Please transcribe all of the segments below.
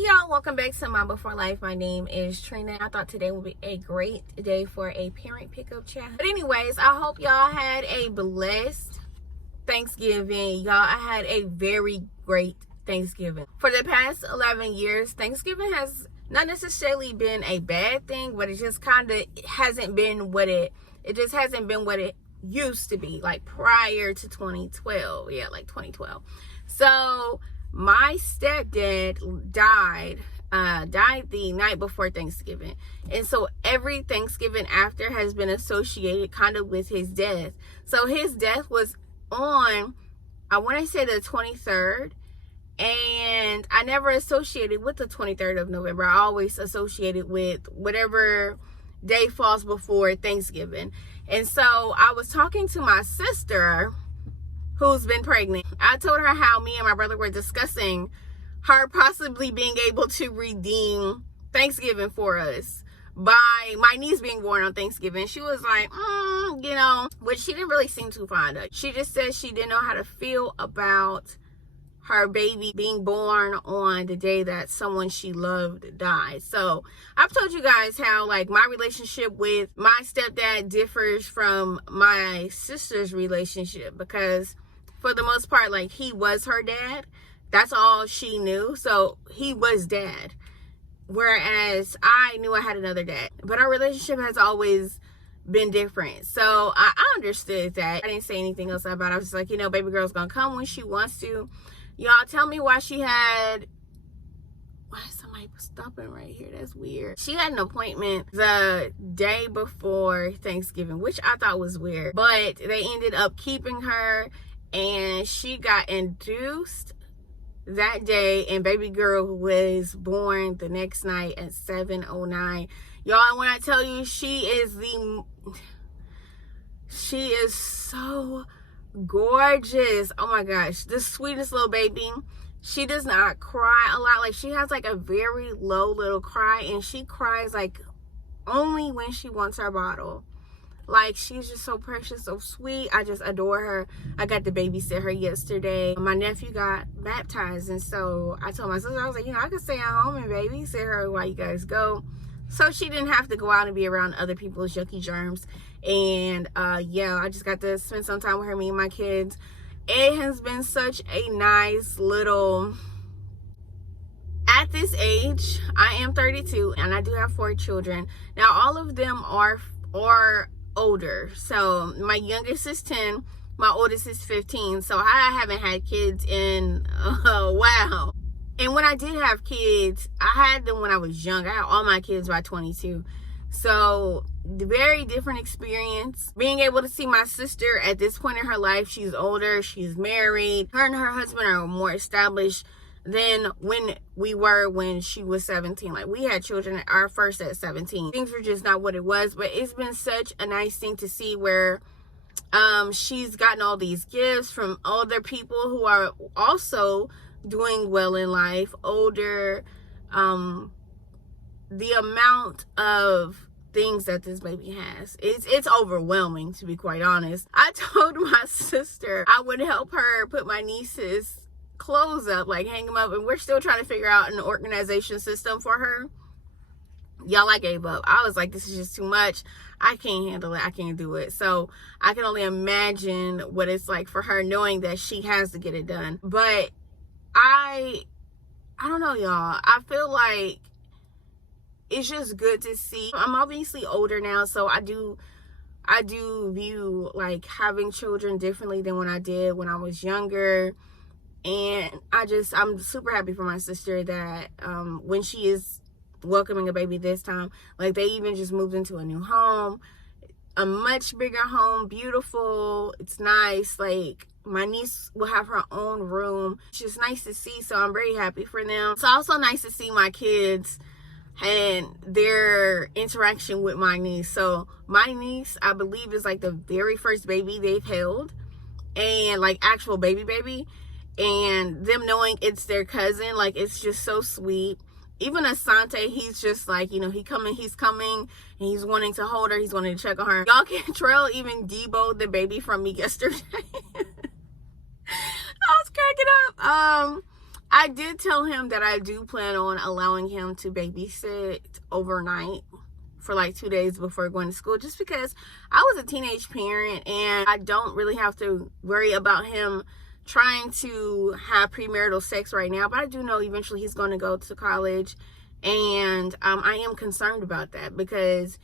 y'all, welcome back to Mom Before Life. My name is Trina. I thought today would be a great day for a parent pickup chat. But anyways, I hope y'all had a blessed Thanksgiving. Y'all, I had a very great Thanksgiving. For the past 11 years, Thanksgiving has not necessarily been a bad thing, but it just kind of hasn't been what it just hasn't been what it used to be, like prior to 2012. Yeah, like 2012. So my stepdad died the night before Thanksgiving, and so every Thanksgiving after has been associated kind of with his death. So his death was on, I want to say, the 23rd, and I never associated with the 23rd of November. I always associated with whatever day falls before Thanksgiving. And so I was talking to my sister, who's been pregnant. I told her how me and my brother were discussing her possibly being able to redeem Thanksgiving for us by my niece being born on Thanksgiving. She was like, which she didn't really seem too fond of. She just said she didn't know how to feel about her baby being born on the day that someone she loved died. So I've told you guys how, like, my relationship with my stepdad differs from my sister's relationship, because for the most part, like, he was her dad. That's all she knew. So he was dad. Whereas I knew I had another dad. But our relationship has always been different. So I understood that. I didn't say anything else about it. I was just like, baby girl's gonna come when she wants to. Y'all, tell me why is somebody stopping right here? That's weird. She had an appointment the day before Thanksgiving, which I thought was weird. But they ended up keeping her, and she got induced that day, and baby girl was born the next night at 7:09. Y'all, when I tell you, she is so gorgeous. Oh my gosh, the sweetest little baby. She does not cry a lot. Like, she has like a very low little cry, and she cries like only when she wants her bottle. Like, she's just so precious, so sweet. I just adore her. I got to babysit her yesterday. My nephew got baptized, and so I told my sister, I was like, I could stay at home and babysit her while you guys go. So she didn't have to go out and be around other people's yucky germs. And I just got to spend some time with her, me and my kids. It has been such a nice little... At this age, I am 32, and I do have 4 children. Now, all of them are older. So my youngest is 10, my oldest is 15. So I haven't had kids in a while. And when I did have kids, I had them when I was young. I had all my kids by 22. So very different experience. Being able to see my sister at this point in her life, she's older, she's married. Her and her husband are more established than when she was 17. Like, we had children, our first at 17. Things were just not what it was, but it's been such a nice thing to see where she's gotten all these gifts from older people who are also doing well in life, older. The amount of things that this baby has, it's overwhelming, to be quite honest. I told my sister I would help her put my niece's clothes up, like hang them up, and we're still trying to figure out an organization system for her. Y'all, I gave up. I was like, this is just too much. I can't handle it. I can't do it. So I can only imagine what it's like for her, knowing that she has to get it done. But I don't know, y'all. I feel like it's just good to see. I'm obviously older now, so I do view like having children differently than when I did when I was younger. And I'm super happy for my sister that when she is welcoming a baby this time, like, they even just moved into a new home, a much bigger home, beautiful. It's nice. Like, my niece will have her own room. It's just nice to see, so I'm very happy for them. It's also nice to see my kids and their interaction with my niece. So my niece, I believe, is like the very first baby they've held, and like actual baby, and them knowing it's their cousin, like, it's just so sweet. Even Asante, he's just like, he's coming, and he's wanting to hold her, he's wanting to check on her. Y'all, Cantrell even deboed the baby from me yesterday. I was cracking up. I did tell him that I do plan on allowing him to babysit overnight for like 2 days before going to school, just because I was a teenage parent and I don't really have to worry about him trying to have premarital sex right now. But I do know eventually he's going to go to college, and I am concerned about that because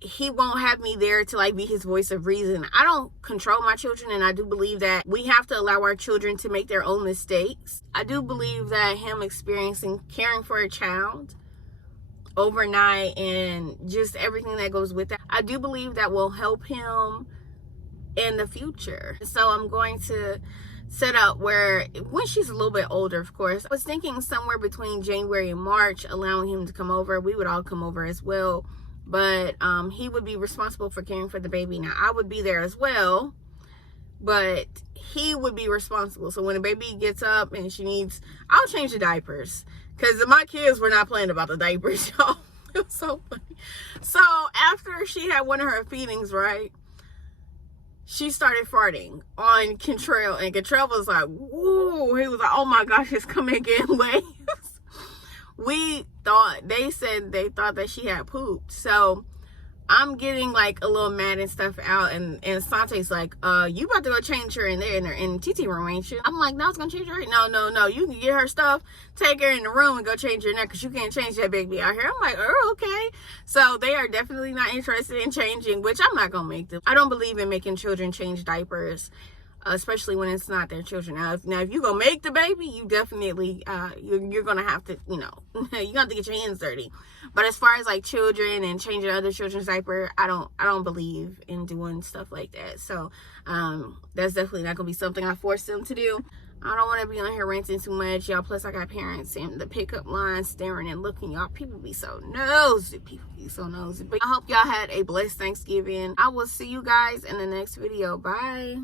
he won't have me there to like be his voice of reason. I don't control my children, and I do believe that we have to allow our children to make their own mistakes. I do believe that him experiencing caring for a child overnight and just everything that goes with that, I do believe that will help him in the future. So I'm going to set up where when she's a little bit older, of course, I was thinking somewhere between January and March, allowing him to come over. We would all come over as well, but he would be responsible for caring for the baby. Now I would be there as well, but he would be responsible. So when the baby gets up and she needs, I'll change the diapers, because my kids were not playing about the diapers, y'all. It was so funny. So after she had one of her feedings, right, she started farting on Kentrell, and Kentrell was like, whoa. He was like, oh my gosh, it's coming again, waves. We thought, they said they thought that she had pooped. So I'm getting like a little mad and stuff out, and Sante's like, you about to go change her in there in TT room, ain't you? I'm like, no, it's gonna change her. No, you can get her stuff, take her in the room and go change her in there, because you can't change that baby out here. I'm like, oh, okay. So they are definitely not interested in changing, which I'm not gonna make them. I don't believe in making children change diapers, especially when it's not their children. Now if you gonna make the baby, you definitely you're gonna have to, you're gonna have to get your hands dirty. But as far as like children and changing other children's diaper, I don't believe in doing stuff like that. So that's definitely not gonna be something I force them to do. I don't want to be on here ranting too much, y'all. Plus I got parents in the pickup line staring and looking, y'all. People be so nosy. But I hope y'all had a blessed Thanksgiving. I will see you guys in the next video. Bye.